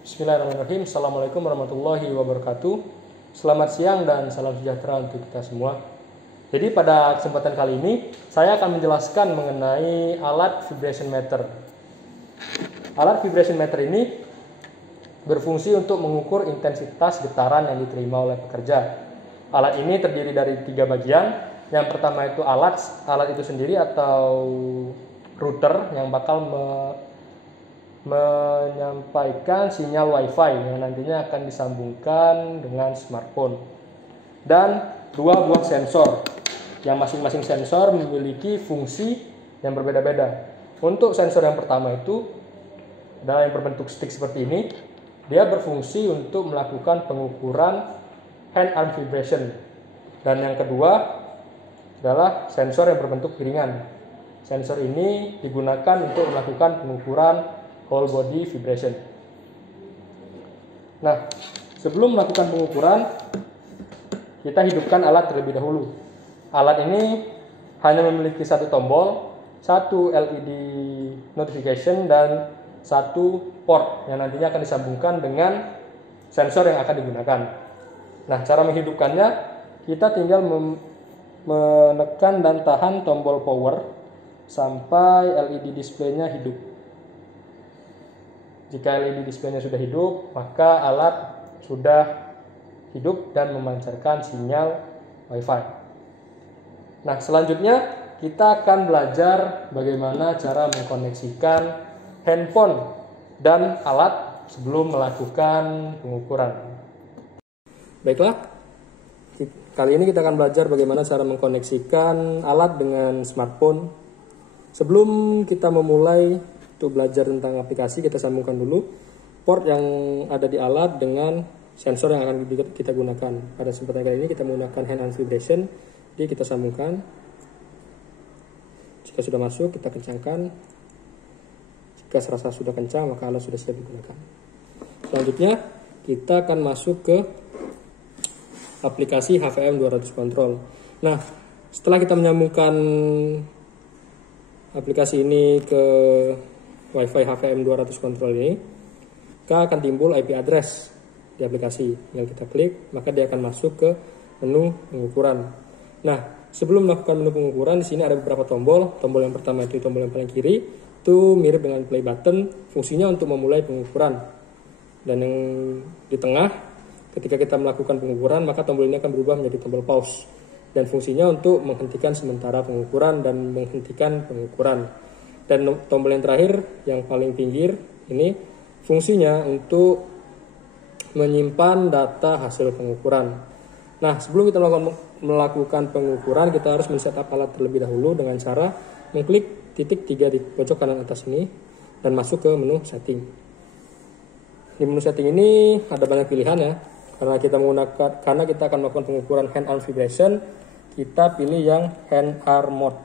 Bismillahirrahmanirrahim. Assalamualaikum warahmatullahi wabarakatuh. Selamat siang dan salam sejahtera untuk kita semua. Jadi pada kesempatan kali ini saya akan menjelaskan mengenai alat vibration meter. Alat vibration meter ini berfungsi untuk mengukur intensitas getaran yang diterima oleh pekerja. Alat ini terdiri dari 3 bagian. Yang pertama itu alat itu sendiri atau router yang bakal menyampaikan sinyal WiFi yang nantinya akan disambungkan dengan smartphone, dan 2 buah sensor yang masing-masing sensor memiliki fungsi yang berbeda-beda. Untuk sensor yang pertama itu adalah yang berbentuk stick seperti ini. Dia berfungsi untuk melakukan pengukuran hand arm vibration, dan yang kedua adalah sensor yang berbentuk piringan. Sensor ini digunakan untuk melakukan pengukuran whole body vibration. Nah, sebelum melakukan pengukuran, kita hidupkan alat terlebih dahulu. Alat ini hanya memiliki 1 tombol, 1 LED notification, dan 1 port yang nantinya akan disambungkan dengan sensor yang akan digunakan. Nah, cara menghidupkannya, kita tinggal menekan dan tahan tombol power sampai LED display-nya hidup. Jika LED display-nya sudah hidup, maka alat sudah hidup dan memancarkan sinyal WiFi. Nah, selanjutnya kita akan belajar bagaimana cara mengkoneksikan handphone dan alat sebelum melakukan pengukuran. Baiklah, kali ini kita akan belajar bagaimana cara mengkoneksikan alat dengan smartphone. Sebelum kita memulai untuk belajar tentang aplikasi, kita sambungkan dulu port yang ada di alat dengan sensor yang akan kita gunakan. Pada kesempatan kali ini kita menggunakan hand arm vibration. Jadi kita sambungkan. Jika sudah masuk, kita kencangkan. Jika serasa sudah kencang, maka alat sudah siap digunakan. Selanjutnya kita akan masuk ke aplikasi HVM 200 Control. Nah, setelah kita menyambungkan aplikasi ini ke WiFi HVM 200 Control ini, maka akan timbul IP address di aplikasi. Tinggal kita klik, maka dia akan masuk ke menu pengukuran. Nah, sebelum melakukan menu pengukuran, di sini ada beberapa tombol. Tombol yang pertama itu tombol yang paling kiri, itu mirip dengan play button, fungsinya untuk memulai pengukuran. Dan yang di tengah, ketika kita melakukan pengukuran, maka tombol ini akan berubah menjadi tombol pause. Dan fungsinya untuk menghentikan sementara pengukuran dan menghentikan pengukuran. Dan tombol yang terakhir, yang paling pinggir, ini fungsinya untuk menyimpan data hasil pengukuran. Nah, sebelum kita melakukan pengukuran, kita harus men-setup alat terlebih dahulu dengan cara mengklik titik 3 di pojok kanan atas ini dan masuk ke menu setting. Di menu setting ini ada banyak pilihan ya. Karena kita akan melakukan pengukuran hand arm vibration, kita pilih yang hand arm mode.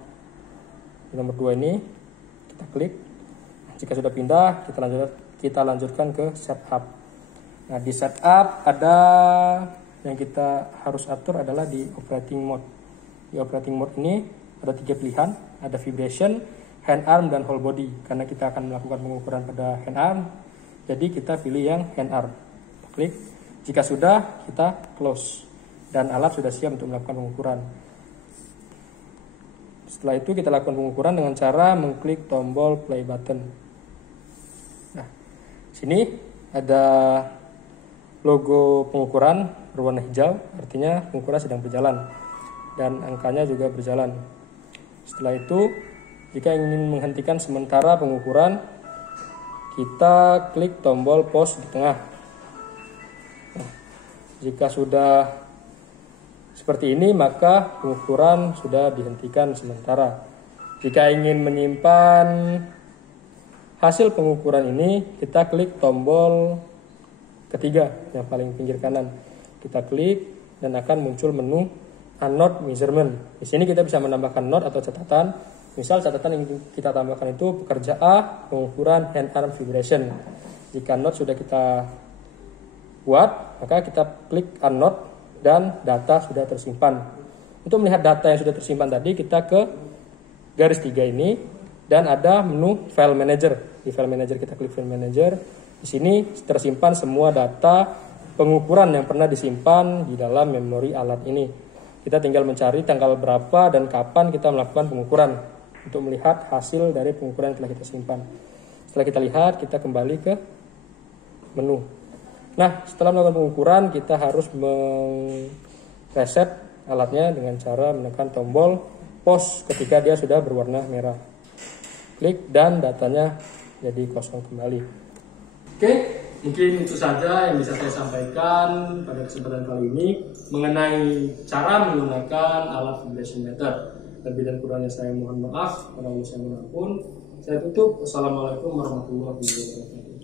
Di nomor 2 ini kita klik. Jika sudah pindah, kita lanjutkan ke setup. Nah, di setup ada yang kita harus atur adalah di operating mode. Di operating mode ini ada 3 pilihan, ada vibration, hand arm, dan whole body. Karena kita akan melakukan pengukuran pada hand arm, jadi kita pilih yang hand arm. Klik. Jika sudah, kita close dan alat sudah siap untuk melakukan pengukuran. Setelah itu kita lakukan pengukuran dengan cara mengklik tombol play button. Nah, sini ada logo pengukuran berwarna hijau, artinya pengukuran sedang berjalan dan angkanya juga berjalan. Setelah itu, jika ingin menghentikan sementara pengukuran, kita klik tombol pause di tengah. Nah, jika sudah seperti ini, maka pengukuran sudah dihentikan sementara. Jika ingin menyimpan hasil pengukuran ini, kita klik tombol ketiga yang paling pinggir kanan. Kita klik dan akan muncul menu Unnote Measurement. Di sini kita bisa menambahkan note atau catatan. Misal catatan yang kita tambahkan itu pekerja A, pengukuran hand arm vibration. Jika note sudah kita buat, maka kita klik Unnote dan data sudah tersimpan. Untuk melihat data yang sudah tersimpan tadi, kita ke garis 3 ini, Dan ada menu File Manager. Di File Manager kita klik File Manager. Di sini tersimpan semua data pengukuran yang pernah disimpan di dalam memori alat ini. Kita tinggal mencari tanggal berapa dan kapan kita melakukan pengukuran untuk melihat hasil dari pengukuran yang telah kita simpan. Setelah kita lihat, kita kembali ke menu. Nah, setelah melakukan pengukuran, kita harus mereset alatnya dengan cara menekan tombol pause ketika dia sudah berwarna merah. Klik dan datanya jadi kosong kembali. Oke, mungkin itu saja yang bisa saya sampaikan pada kesempatan kali ini mengenai cara menggunakan alat vibration meter. Lebih dan kurangnya saya mohon maaf. Kalau saya mohon ampun. Saya tutup. Wassalamualaikum warahmatullahi wabarakatuh.